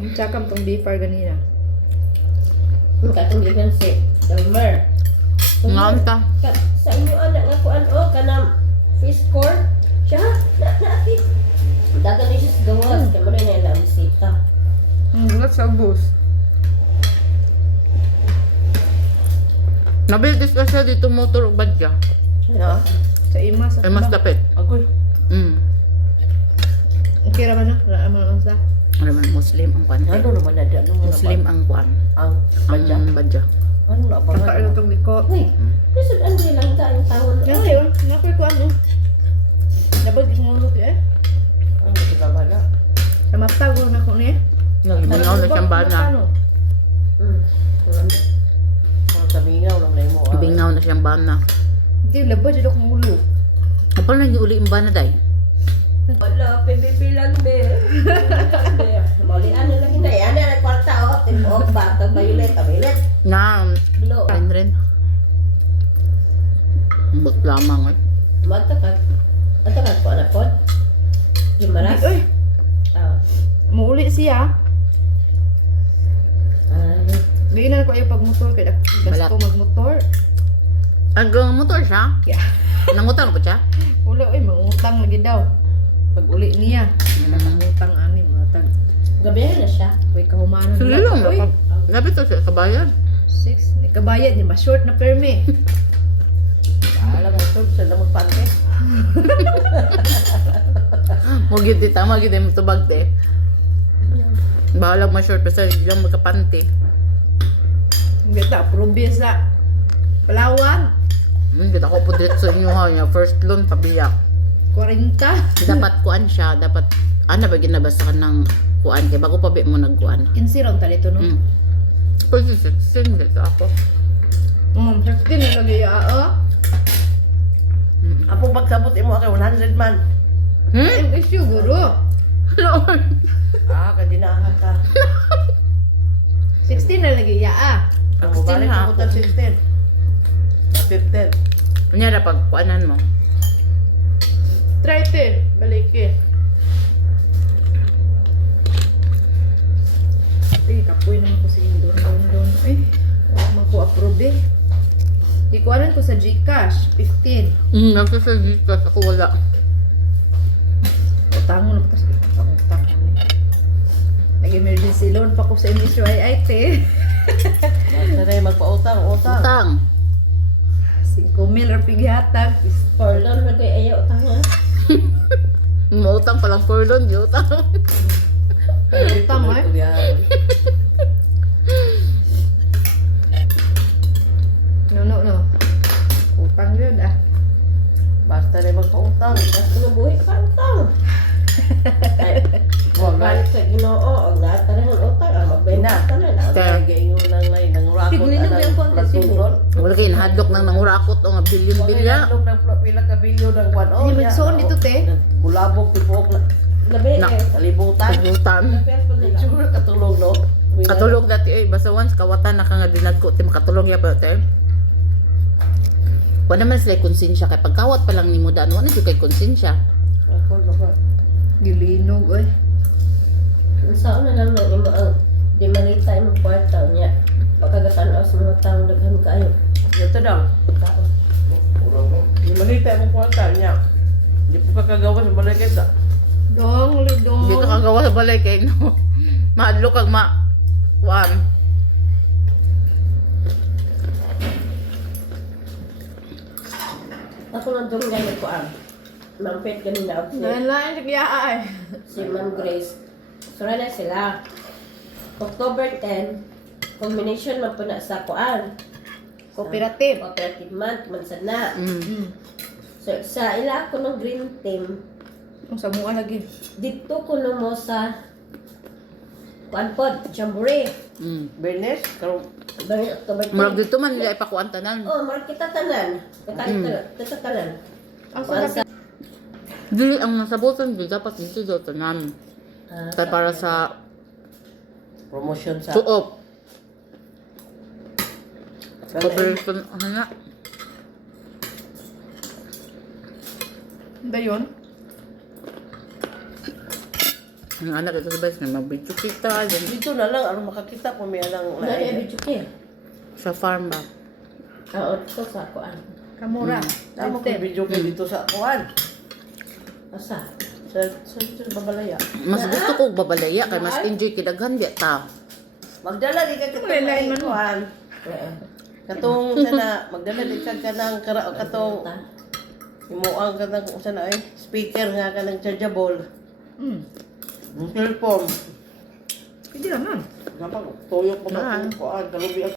Ang tsakam tong beefar ganina. Katong gikan si Delmer. Ngaon ta. Sa inyo anak nga kuan o kanang fish court. Siya naakit. Dagan ni siya sa gawas. Kaya mo rin na ilang bisita. Gulat sa bus. Nabilis ka siya dito motor o badya. No? Sa ima sa Ay mas dapit. Agoy. Okay raman na. Wala naman sa. Ano man, Muslim ang kwan. Ano naman na dyan? Muslim ang kwan. Ang badya? Ang badya. Ano na ba? Kakain na itong liko. Uy, kasi ano lang ka ang tawon. Yan kayo. Nakoy ko ano. Dapat yung ulo eh. Ang gagaba na. Sa mata ko na ko niya. Nagbingaw na siyang bana. Ang samingaw lang na mo. Bingaw na siyang bana. Hindi, labad yun akong ulo. Apa lang yung uli yung bana day? Wala, PBB lang be. Maulian na lang hinay. Ano na kwarta o? Tipok, bata, bayilet, tabilet. Na, Blow. rin. Bot lamang eh. Magtakag. Magtakag po na po. Yung maras. Ay, muuli siya. Hindi na ko ayaw pag-motor. Kaya Balat. gusto ko mag-motor. Hanggang motor siya? Yeah. Nangutan pa siya? Wala, ay, mangutang lagi daw. Pag uli niya. Mangutang ani, matag. Gabihan na siya. Uy, kahumanan. Sige lang. Lapit to siya, kabayan. 6. Kabayad niya, ma-short na perme. Alam mo, sila magpante. Mugit dita, magit mo tubag te. Bahalag ma-short pa sa lang magkapante. Hindi ta, probiya sa Palawan. Hindi ako po dito sa inyo ha. Yung first loan, pabiyak. 40. Dapat kuan siya. Dapat, ba ginabasa ka ng kuan. Kaya bago pa mo nagkuan. 15 raw talito, no? Kasi 16 dito ako. 15 na lagi oo. Apong pagsabot mo kay 100 man. Ang issue, guro. Lord. Kadinahan ka. 16 na lagi Ang mabalik na ako ako. ng 16. Na 15. Kunyara, pag kuanan mo. Try te, balik eh. Ay, kapoy naman ko si Don. Ay, wala man ko approve eh. Ikuanan ko sa Gcash, 15. Nagsasalit ka. Ako wala. Utango na pa sa utang nag-emergency loan pa ko sa inisyo ay te. Basta rin magpautang, utang. Utang. 5,000 or pighatag. Pardon, lagay ayaw utang ha. Mautang palang for loan. Di utang. Utang mo eh. No. Utang yun Basta rin magpautang. Basta nabuhi ka utang. Ay, balik sa Ginoo, ang lahat na rin ang utang, ang magbenta ka na. Ang naging nang lay, nang rakot, Tigulin mo yung konti, nagtulon. Wala kayo nahadlok ng nangurakot o nga bilyon-bilya. Nang nang pila ka bilyo ng kwan. Ay, magsuon dito, te. Bulabog, tipok na. Labi Na. eh, kalibutan. Pagutan. Sure, katulog no? Katulog dati eh. Basta once kawatan na ka nga dinagko. Ti makatulog ya pa te. Wala naman sila konsensya. Kaya pagkawat pa lang ni mo daan. Wala siya kay konsensya. Gilinog eh. Saan na lang nang imo ang di malita imong kwarta niya. Pagkagatan sa mga taong daghan kayo. Ito daw. Tao. Di malita imong kwarta niya. Di po ka kagawa sa balay kaysa. Dong. Dito ka gawa sa balay kay no. Mahadlok kag kuan. Ako lang doon ganyan ko ang mampit ganina update. Nalan siya ay. Si Ma'am Grace. Sura na sila. October 10, combination man po na sa kuan. Cooperative. Cooperative month, man sana. So, sa ila ko ng green team, Ang samuan lagi. dito ko mo sa kuan pod, Jamboree. Bernes, karong Bari October 10. Murag dito man nila ipakuan tanan. Oh, marag kita tanan. Kita tanan. Ang Kuan sarap. sa Dili ang nasabutan dito dapat dito daw tanan. Para sa promotion sa suop. Cooperation ano na. Ba yun? Ang anak ito sa best na mag-video kita dyan Dito na lang, ano makakita po may alang Wala na video kay. sa farm ba. Oo, ito sa kuan. Kamura. Tama ko video kayo dito sa kuan. Asa? Sa babalaya. Mas gusto ko babalaya kay mas enjoy kidaghan di ta. Magdala di ka Malay man mo. kuan. Katong sana, magdala di ka ng katong imuang ka ng kung sana ay speaker nga ka ng chargeable. Yung cellphone. Pwede naman. Napag tuyok mo Ah. ka kuan. Kalubi